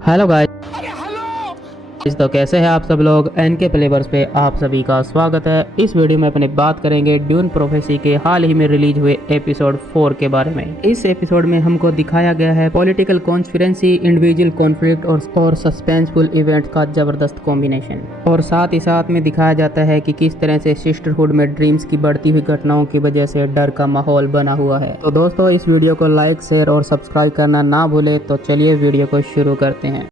Hello guys, तो कैसे हैं आप सब लोग। एनके प्लेवर्स पे आप सभी का स्वागत है। इस वीडियो में अपने बात करेंगे ड्यून प्रोफेसी के हाल ही में रिलीज हुए एपिसोड 4 के बारे में। इस एपिसोड में हमको दिखाया गया है पॉलिटिकल कॉन्स्पिरेंसी, इंडिविजुअल कॉन्फ्लिक्ट और सस्पेंसफुल इवेंट का जबरदस्त कॉम्बिनेशन। और साथ ही साथ में दिखाया जाता है कि किस तरह से सिस्टरहुड में ड्रीम्स की बढ़ती हुई घटनाओं की वजह से डर का माहौल बना हुआ है। तो दोस्तों, इस वीडियो को लाइक, शेयर और सब्सक्राइब करना ना भूले। तो चलिए वीडियो को शुरू करते हैं।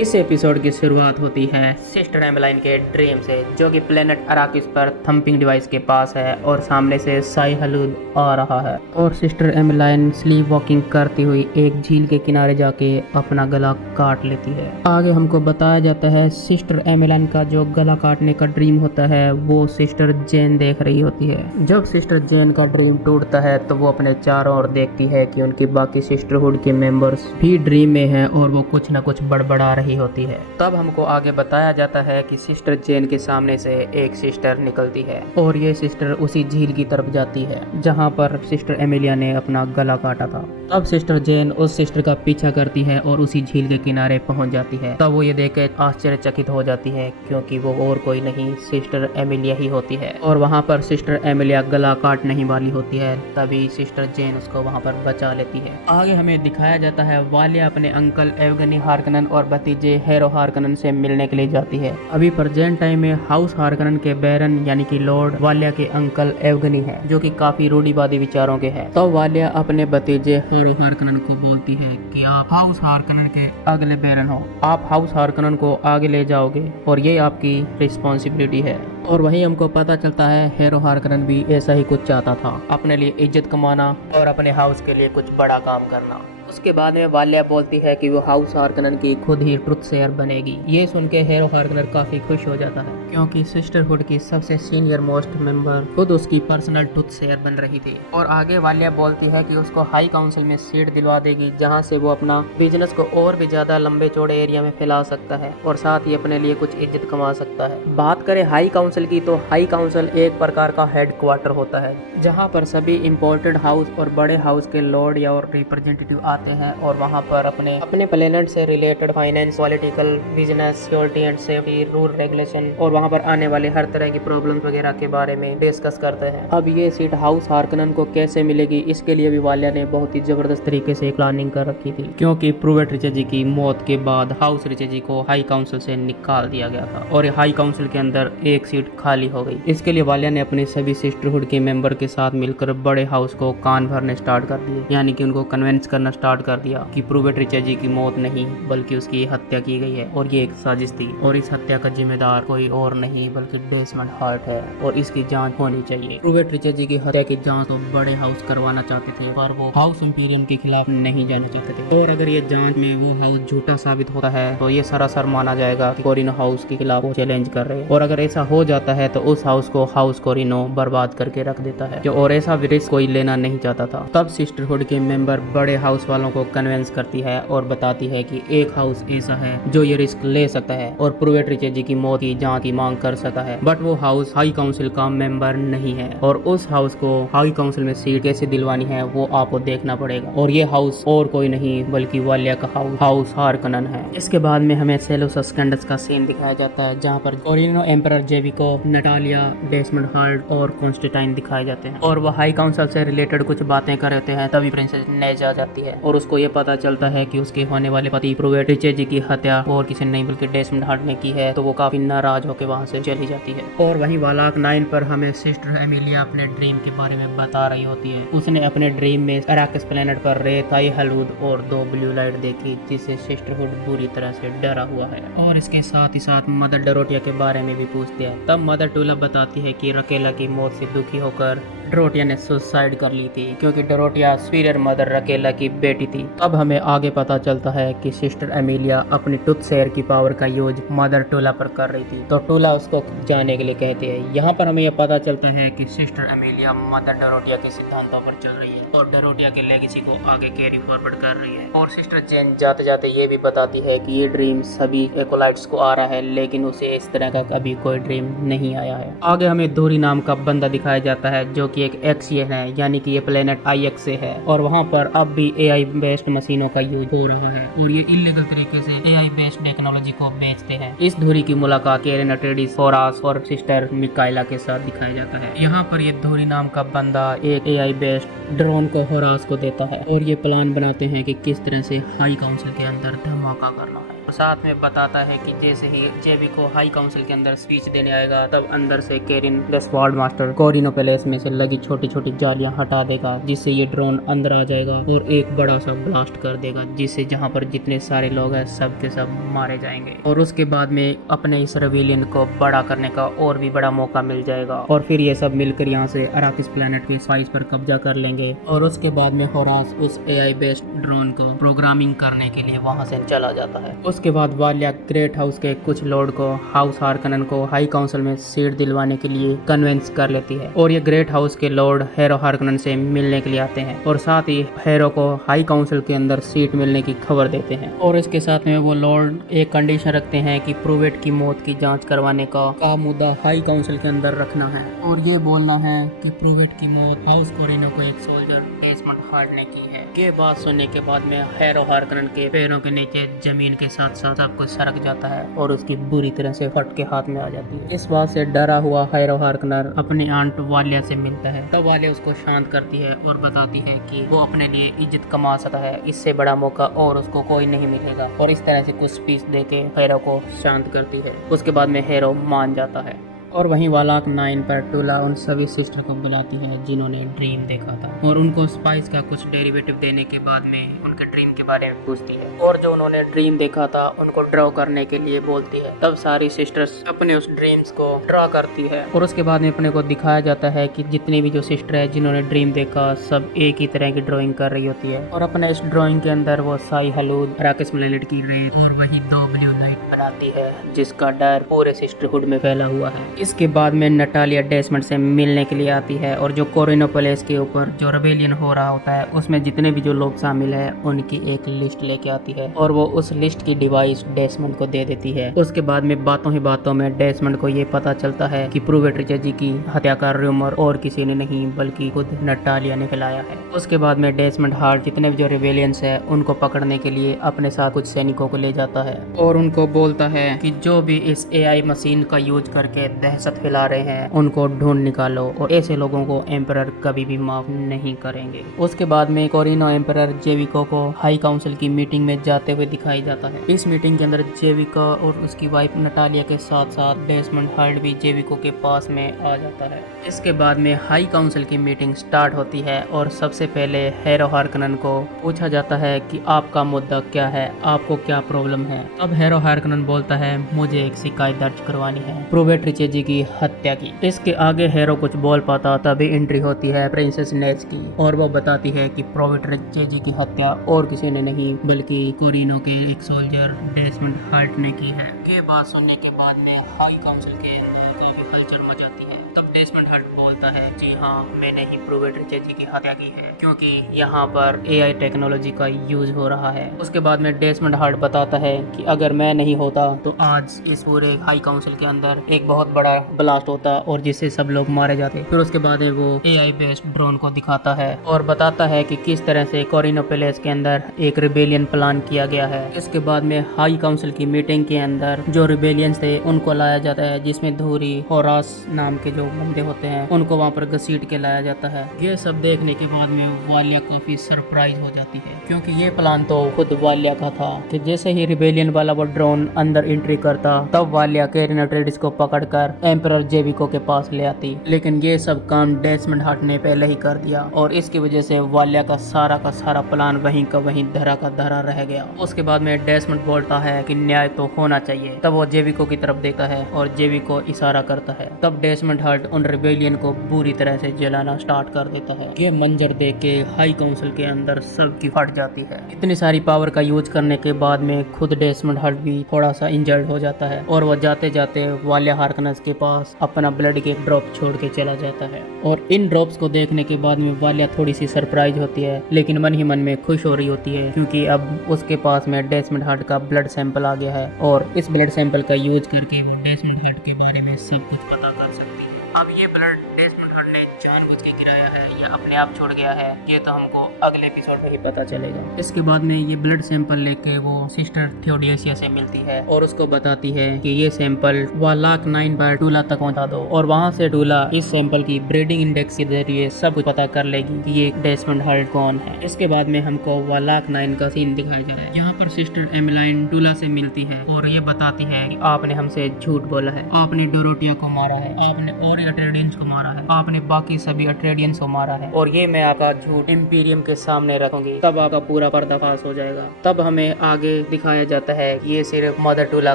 इस एपिसोड की शुरुआत होती है सिस्टर एमेलाइन के ड्रीम से, जो कि प्लेनेट अराकिस पर थंपिंग डिवाइस के पास है और सामने से साई हलूद आ रहा है। और सिस्टर एमेलाइन स्लीप वॉकिंग करती हुई एक झील के किनारे जाके अपना गला काट लेती है। आगे हमको बताया जाता है सिस्टर एमेलाइन का जो गला काटने का ड्रीम होता है वो सिस्टर जेन देख रही होती है। जब सिस्टर जेन का ड्रीम टूटता है तो वो अपने चारों ओर देखती है कि उनकी बाकी सिस्टरहुड के मेंबर्स भी ड्रीम में हैं और वो कुछ न कुछ बड़बड़ा रही होती है। तब हमको आगे बताया जाता है कि सिस्टर जेन के सामने से एक सिस्टर निकलती है और ये सिस्टर उसी झील की तरफ जाती है जहाँ पर सिस्टर एमिलिया ने अपना गला काटा था। तब सिस्टर जेन उस सिस्टर का पीछा करती है और उसी झील के किनारे पहुंच जाती है। तब वो ये देख आश्चर्यचकित हो जाती है क्योंकि वो और कोई नहीं सिस्टर एमिलिया ही होती है। और वहाँ पर सिस्टर एमिलिया गला काटने ही वाली होती है, तभी सिस्टर जेन उसको वहाँ पर बचा लेती है। आगे हमें दिखाया जाता है वालिया अपने अंकल एवगनी हार्कनन और भतीजे हेरो हार्कनन से मिलने के लिए जाती है। अभी प्रेजेंट टाइम में हाउस हार्कनन के बैरन यानी कि लॉर्ड वालिया के अंकल एवगनी है, जो कि काफी रूढ़िवादी विचारों के हैं। तो वालिया अपने भतीजे हेरो हार्कनन को बोलती है कि आप हाउस हार्कनन के अगले बैरन हो, आप हाउस हार्कनन को आगे ले जाओगे और ये आपकी रिस्पॉन्सिबिलिटी है। और वहीं हमको पता चलता है हेरो हार्कनन भी ऐसा ही कुछ चाहता था, अपने लिए इज्जत कमाना और अपने हाउस के लिए कुछ बड़ा काम करना। उसके बाद में वालिया बोलती है कि वो हाउस हार्कनन की खुद ही ट्रुथ शेयर बनेगी। ये सुन के हेरो हार्कनन काफी खुश हो जाता है क्योंकि सिस्टरहुड की सबसे सीनियर मोस्ट मेंबर खुद उसकी पर्सनल ट्रुथ शेयर बन रही थी। और आगे वालिया बोलती है कि उसको हाई काउंसिल में सीट दिलवा देगी, जहाँ से वो अपना बिजनेस को और भी ज्यादा लंबे चौड़े एरिया में फैला सकता है और साथ ही अपने लिए कुछ इज्जत कमा सकता है। बात करें हाई काउंसिल की, तो हाई काउंसिल एक प्रकार का हेड क्वार्टर होता है जहाँ पर सभी इम्पोर्टेड हाउस और बड़े हाउस के लॉर्ड या और रिप्रेजेंटेटिव आते हैं और वहाँ पर अपने प्लेनेट से related finance, political, business, security and safety, rule regulation और वहाँ पर आने वाले हर तरह की प्रॉब्लम वगैरह के बारे में डिस्कस करते हैं। अब ये सीट हाउस हार्कनन को कैसे मिलेगी, इसके लिए भी वालिया ने बहुत ही जबरदस्त तरीके से प्लानिंग कर रखी थी, क्योंकि प्रूवेट रिचेजी की मौत के बाद हाउस रिचेजी को हाई काउंसिल से निकाल दिया गया था और हाई काउंसिल के अंदर एक सीट खाली हो गई। इसके लिए वालिया ने अपने सभी सिस्टरहुड के मेंबर के साथ मिलकर बड़े हाउस को कान भरने स्टार्ट कर दिए, यानी कि उनको कन्विंस करना स्टार्ट कर दिया कि प्रूवेट रिचेजी की मौत नहीं बल्कि उसकी हत्या की गई है और ये एक साजिश थी और इस हत्या का जिम्मेदार कोई और नहीं बल्कि डेसमंड हार्ट है और इसकी जांच होनी चाहिए। प्रूवेट रिचेजी की हत्या की जांच तो बड़े हाउस करवाना चाहते थे पर वो हाउस इंपीरियम के खिलाफ नहीं जाना चाहते थे। और अगर ये जांच में वो हाउस झूठा साबित होता है तो ये सरासर माना जाएगा कि कोरिनो हाउस के खिलाफ वो चैलेंज कर रहे हैं और अगर ऐसा हो जाता है तो उस हाउस को हाउस कोरिनो बर्बाद करके रख देता है जो और ऐसा रिस्क कोई लेना नहीं चाहता था। तब सिस्टरहुड के मेंबर बड़े हाउस वालों को कन्विंस करती है और बताती है कि एक हाउस ऐसा है जो ये रिस्क ले सकता है और प्रूवेट रिचेजी की मौत की जांच की मांग कर सकता है, बट वो हाउस हाई काउंसिल का मेंबर नहीं है और उस हाउस को हाई काउंसिल में सीट कैसे दिलवानी है वो आपको देखना पड़ेगा। और ये हाउस और कोई नहीं बल्कि वालिया का हाउस हार्कनन है। इसके बाद में हमें सेलोसस कैंडस का सीन दिखाया जाता है जहाँ पर कोरिनो एम्परर जेविको, नटालिया, डेसमंड हार्ट और कॉन्स्टेंटाइन दिखाए जाते हैं और वह हाई काउंसिल से रिलेटेड कुछ बातें कर रहे हैं। तभी प्रिंसेस नेज आ जाती है और उसको ये पता चलता है कि उसके होने वाले पति प्रूवेट रिचेजी की हत्या और किसी नहीं बल्कि डेसमंड हार्ट ने की है, तो वो काफी नाराज होकर वहाँ से चली जाती है। और वहीं वालाक 9 पर हमें सिस्टर एमिलिया अपने ड्रीम के बारे में बता रही होती है। उसने अपने ड्रीम में अराकिस प्लेनेट पर रेताई हलूद और 2 ब्लू लाइट देखी जिससे सिस्टरहुड बुरी तरह से डरा हुआ है और इसके साथ ही साथ मदर डरोटिया के बारे में भी पूछती है। तब मदर टूला बताती है कि रकेला की मौत से दुखी होकर डरोटिया ने सुसाइड कर ली थी क्योंकि डरोटिया सुपीरियर मदर रकेला की बेटी थी। अब हमें आगे पता चलता है कि सिस्टर एमिलिया अपनी टूथ शेयर की पावर का यूज मदर टूला पर कर रही थी, तो टूला उसको जाने के लिए कहते हैं। यहाँ पर हमें यह पता चलता है कि सिस्टर एमिलिया मदर डोरोटिया के सिद्धांतों पर चल रही है और डोरोटिया के लेगेसी को आगे कैरी फॉरवर्ड कर रही है। और सिस्टर जेन जाते जाते ये भी बताती है कि ये ड्रीम सभी एकोलाइट्स को आ रहा है, लेकिन उसे इस तरह का कभी कोई ड्रीम नहीं आया है। आगे हमें धोरी नाम का बंदा दिखाया जाता है जो कि एक एक्सियन है, यानी कि ये प्लेनेट IX से है और वहाँ पर अब भी AI बेस्ड मशीनों का यूज हो रहा है और ये इलीगल तरीके से AI बेस्ड टेक्नोलॉजी को बेचते हैं। इस धुरी की मुलाकात केरेन अट्रेइडिस, होरास और सिस्टर मिकाइला के साथ दिखाया जाता है। यहाँ पर ये धुरी नाम का बंदा एक AI बेस्ड ड्रोन को होरास को देता है और ये प्लान बनाते हैं कि किस तरह से हाई काउंसिल के अंदर धमाका करना है। तो साथ में बताता है कि जैसे ही जेबी को हाई काउंसिल के अंदर स्पीच देने आएगा तब अंदर से केरिन द स्वॉर्ड मास्टर कोरिनो पैलेस में से लगी छोटी छोटी जालियां हटा देगा, जिससे ये ड्रोन अंदर आ जाएगा और एक बड़ा सा ब्लास्ट कर देगा, जिससे जहां पर जितने सारे लोग हैं सब के सब मारे जाएंगे। और उसके बाद में अपने इस रेविलियन को बड़ा करने का और भी बड़ा मौका मिल जाएगा और फिर ये सब मिलकर यहाँ से अराकिस प्लेनेट के स्पाइस पर कब्जा कर लेंगे। और उसके बाद में होरास उस AI बेस्ड ड्रोन को प्रोग्रामिंग करने के लिए वहां से चला जाता है। उसके बाद वालिया ग्रेट हाउस के कुछ लॉर्ड को हाउस हार्कनन को हाई काउंसिल में सीट दिलवाने के लिए कन्विंस कर लेती है और ये ग्रेट हाउस के लॉर्ड हेरो हार्कनन से मिलने के लिए आते हैं और साथ ही हेरो को हाई काउंसिल के अंदर सीट मिलने की खबर देते हैं। और इसके साथ में वो लॉर्ड एक कंडीशन रखते हैं कि प्रूवेट की मौत की जांच करवाने का मुद्दा हाई काउंसिल के अंदर रखना है और ये बोलना है कि प्रूवेट की मौत हाउस कोरिनो को एक सोल्जर डेसमंड हार्ट ने की है। ये बात सुनने के बाद में हेरो हार्कनन के पैरों के नीचे जमीन के साथ साथ सब कुछ सरक जाता है और उसकी बुरी तरह से फट के हाथ में आ जाती है। इस बात से डरा हुआ हेरो हार्कनर अपनी आंट वालिया से मिलता है, तब वालिया उसको शांत करती है और बताती है कि वो अपने लिए इज्जत कमा सकता है, इससे बड़ा मौका और उसको कोई नहीं मिलेगा और इस तरह से कुछ स्पीच देके हेरो को शांत करती है। उसके बाद में हेरो मान जाता है और वहीं वालाक 9 पर टूला उन सभी सिस्टर को बुलाती है जिन्होंने ड्रीम देखा था और उनको स्पाइस का कुछ डेरिवेटिव देने के बाद में उनके ड्रीम के बारे में पूछती है और जो उन्होंने ड्रीम देखा था उनको ड्रॉ करने के लिए बोलती है। तब सारी सिस्टर्स अपने उस ड्रीम्स को ड्रॉ करती है और उसके बाद में अपने को दिखाया जाता है कि जितनी भी जो सिस्टर है जिन्होंने ड्रीम देखा सब एक ही तरह की ड्राइंग कर रही होती है और अपने इस ड्राइंग के अंदर वो साई हलूद, अराकिस प्लेनेट की रेत और वही 2 ब्लू लाइट बनाती है जिसका डर पूरे सिस्टरहुड में फैला हुआ है। इसके बाद में नटालिया डेसमंड से मिलने के लिए आती है और जो कोरिनो पैलेस के ऊपर जो रेबेलियन हो रहा होता है उसमें जितने भी जो लोग शामिल है उनकी एक लिस्ट लेके आती है और वो उस लिस्ट की डिवाइस डेसमंड को दे देती है। उसके बाद में बातों ही बातों में डेसमंड को ये पता चलता है कि प्रूवेट जी की हत्या का रूमर और किसी ने नहीं बल्कि खुद नटालिया ने फैलाया है। उसके बाद में डेसमंड हार्ट जितने भी जो रेबेलियंस है उनको पकड़ने के लिए अपने साथ कुछ सैनिकों को ले जाता है और उनको बोलता है कि जो भी इस AI मशीन का यूज करके दहशत फैला रहे हैं उनको ढूंढ निकालो और ऐसे लोगों को एम्परर कभी भी माफ नहीं करेंगे। उसके बाद में कोरिनो एम्परर जेविको को हाई काउंसिल की मीटिंग में जाते हुए दिखाई जाता है। इस मीटिंग के अंदर जेविको और उसकी वाइफ नटालिया के साथ साथ डेसमंड हार्ट भी जेविको के पास में आ जाता है। इसके बाद में हाई काउंसिल की मीटिंग स्टार्ट होती है और सबसे पहले हेरो हार्कनन को पूछा जाता है कि आपका मुद्दा क्या है, आपको क्या प्रॉब्लम है। अब हेरो हार्कनन बोलता है मुझे एक शिकायत दर्ज करवानी है प्रूवेट जी की हत्या की। इसके आगे हेरो कुछ बोल पाता तभी एंट्री होती है प्रिंसेस नेज की और वो बताती है कि प्रूवेट जी की हत्या और किसी ने नहीं बल्कि कोरिनो के एक सोल्जर डेसमंड हार्ट ने की है। ये बात सुनने के बाद में हाई काउंसिल के अंदर काफी हलचल मचाती है। तब डेसमंड हार्ट बोलता है जी हाँ मैंने ही प्रूवेट जी की हत्या की है क्योंकि यहाँ पर AI टेक्नोलॉजी का यूज हो रहा है। उसके बाद में डेसमंड हार्ट बताता है कि अगर मैं नहीं होता तो आज इस पूरे हाई काउंसिल के अंदर एक बहुत बड़ा ब्लास्ट होता और जिससे सब लोग मारे जाते। फिर उसके बाद वो AI बेस्ड ड्रोन को दिखाता है और बताता है कि किस तरह से कोरिनो पैलेस के अंदर एक रिबेलियन प्लान किया गया है। इसके बाद में हाई काउंसिल की मीटिंग के अंदर जो रिबेलियंस थे उनको लाया जाता है जिसमें धूरी होरास नाम के जो बंदे होते हैं उनको वहाँ पर घसीट के लाया जाता है। ये सब देखने के बाद में वालिया काफी सरप्राइज हो जाती है क्योंकि ये प्लान तो खुद वालिया का था कि जैसे ही रिबेलियन वाला वो ड्रोन अंदर एंट्री करता तब वालिया केरिन अट्रेइडिस को पकड़कर एम्परर जेविको के पास ले आती, लेकिन ये सब काम डेसमंड हार्ट ने पहले ही कर दिया और इसकी वजह से वालिया का सारा प्लान वहीं का वहीं धरा का धरा रह गया। उसके बाद में डेसमंड बोलता है कि न्याय तो होना चाहिए। तब वो जेविको की तरफ देखता है और जेविको इशारा करता है। तब डेसमंड हार्ट हर्ट उन रिबेलियन को बुरी तरह से जलाना स्टार्ट कर देता है। ये मंजर देख के हाई काउंसिल के अंदर सबकी फट जाती है। इतनी सारी पावर का यूज करने के बाद में खुद डेसमंड हर्ट भी थोड़ा सा इंजर्ड हो जाता है और वो जाते जाते वालिया हार्कनेस के पास अपना ब्लड के ड्रॉप छोड़ के चला जाता है। और इन ड्रॉप्स को देखने के बाद में वालिया थोड़ी सी सरप्राइज होती है, लेकिन मन ही मन में खुश हो रही होती है क्योंकि अब उसके पास में डेसमंड हर्ट का ब्लड सैंपल आ गया है और इस ब्लड सैंपल का यूज करके वो डेसमंड हर्ट के बारे में सब कुछ पता कर सकती है। अब ये ब्लड डेसमंड हर्ट ने जानबूझ के गिराया है या अपने आप छोड़ गया है, ये तो हमको अगले एपिसोड में ही पता चलेगा। इसके बाद में ये ब्लड सैंपल लेके वो सिस्टर थियोडोसिया से मिलती है और उसको बताती है कि ये सैंपल वालाक 9 पर टूला तक पहुंचा दो और वहां से टूला इस सैंपल की ब्रीडिंग इंडेक्स के जरिए सब कुछ पता कर लेगी कि ये डेसमंड हर्ट कौन है। इसके बाद में हमको वालाक 9 का सीन दिखाया जा रहा है। यहाँ पर सिस्टर एमिलाइन टूला से मिलती है और ये बताती है कि आपने हमसे झूठ बोला है, आपने डोरोटिया को मारा है, आपने और अट्रेडियंस को मारा है, आपने बाकी सभी अट्रेडियंस को मारा है और ये मैं आपका झूठ इम्पीरियम के सामने रखूंगी, तब आपका पूरा पर्दाफाश हो जाएगा। तब हमें आगे दिखाया जाता है कि ये सिर्फ मदर टूला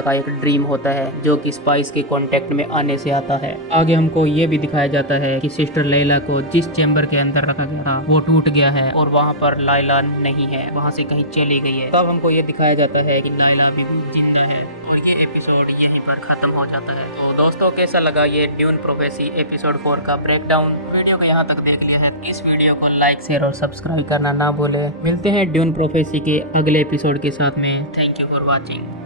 का एक ड्रीम होता है जो कि स्पाइस के कांटेक्ट में आने से आता है। आगे हमको ये भी दिखाया जाता है कि सिस्टर लैला को जिस चैम्बर के अंदर रखा गया था वो टूट गया है और वहाँ पर लाइला नहीं है, वहाँ से कहीं चली गई है। तब हमको ये दिखाया जाता है कि लाइला भी जिंदा है और ये एपिसोड यहीं पर खत्म हो जाता है। तो दोस्तों कैसा लगा ये ड्यून प्रोफेसी एपिसोड 4 का ब्रेकडाउन? वीडियो को यहाँ तक देख लिया है, इस वीडियो को लाइक शेयर और सब्सक्राइब करना ना भूले। मिलते हैं ड्यून प्रोफेसी के अगले एपिसोड के साथ में। Thank you for watching.